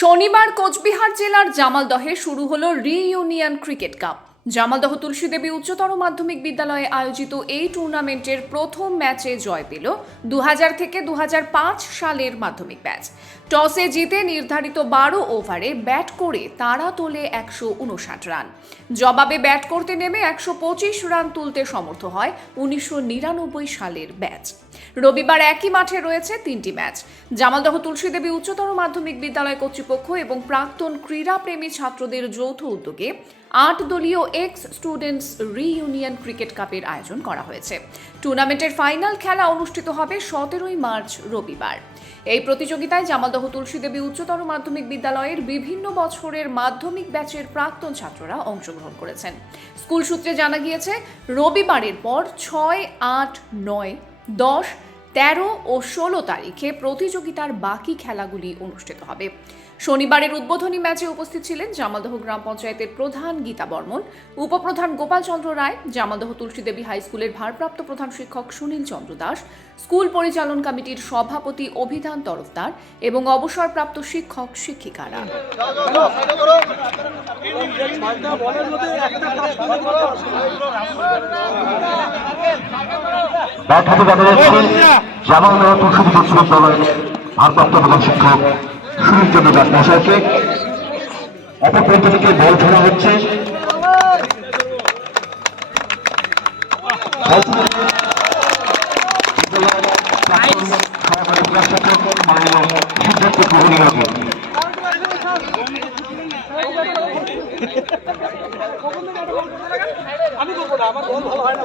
শনিবার কোচবিহার জেলার জামালদহে শুরু হলো রিইউনিয়ন ক্রিকেট কাপ। জামালদহ তুলসী দেবী উচ্চতর মাধ্যমিক বিদ্যালয়ে আয়োজিত এই টুর্নামেন্টের প্রথম ম্যাচে জয় পেল 2000 থেকে 2005 সালের মাধ্যমিক ব্যাচ। টসে জিতে নির্ধারিত 12 ওভারে ব্যাট করে তারা তোলে 159 রান। জবাবে ব্যাট করতে নেমে 125 রান তুলতে সমর্থ হয় 1999 সালের ব্যাচ। রবিবার একই মাঠে রয়েছে 3টি ম্যাচ। জামালদহ তুলসী দেবী উচ্চতর মাধ্যমিক বিদ্যালয় কর্তৃপক্ষ এবং প্রাক্তন ক্রীড়াপ্রেমী ছাত্রদের যৌথ উদ্যোগে 8 দলীয় এক্স স্টুডেন্টস রিইউনিয়ন ক্রিকেট কাপের আয়োজন করা হয়েছে। টুর্নামেন্টের ফাইনাল খেলা অনুষ্ঠিত হবে 17 মার্চ রবিবার। এই প্রতিযোগিতায় জামালদহ তুলসী দেবী উচ্চতর মাধ্যমিক বিদ্যালয়ের বিভিন্ন বছরের মাধ্যমিক ব্যাচের প্রাক্তন ছাত্ররা অংশগ্রহণ করেছেন। স্কুল সূত্রে জানা গিয়েছে, রবিবারের পর 6, 8, 9, 10, 13 ও 16 তারিখে প্রতিযোগিতার বাকি খেলাগুলি অনুষ্ঠিত হবে। শনিবারের উদ্বোধনী ম্যাচে উপস্থিত ছিলেন জামালদহ গ্রাম পঞ্চায়েতের প্রধান গীতা বর্মন, উপপ্রধান গোপাল চন্দ্র রায়, জামালদহ তুলসী দেবী হাই স্কুলের ভারপ্রাপ্ত প্রধান শিক্ষক সুনীল চন্দ্র দাস, স্কুল পরিচালন কমিটির সভাপতি অভিধান তরফদার এবং অবসরপ্রাপ্ত শিক্ষক শিক্ষিকারা। জামালদহ তুলসী দেবী বিশ্ববিদ্যালয়ের ভারপ্রাপ্ত প্রধান শিক্ষক সুনীল চন্দ্র দাস মহাশয়কে অপর প্রান্ত থেকে বল ছোড়া হচ্ছে। সিদ্ধার্থ কোহলিয়াকে আমি করবো না, আমার বল ভালো হয় না।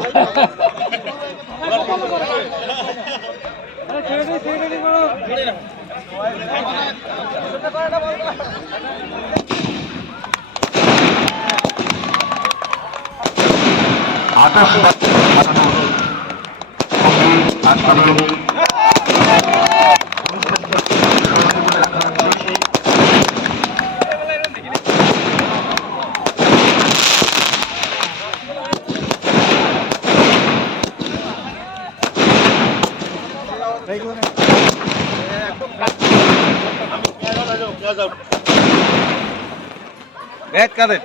बैट कर दे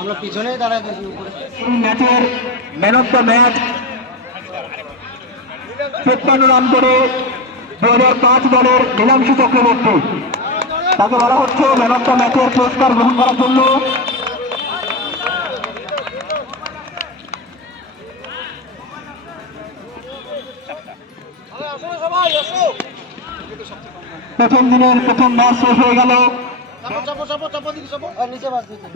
আমরা পিছনেই দাঁড়ায় গেছি উপরে। ম্যাচের man of the match 53 run করে 2005 দলের নীলাংশু চক্রবর্তী, তাকে বলা হচ্ছে ম্যান অফ দ্য ম্যাচের পুরস্কার গ্রহণ করার জন্য। প্রথম দিনের প্রথম ম্যাচ শেষ হয়ে গেল। নিচে বাস দিতে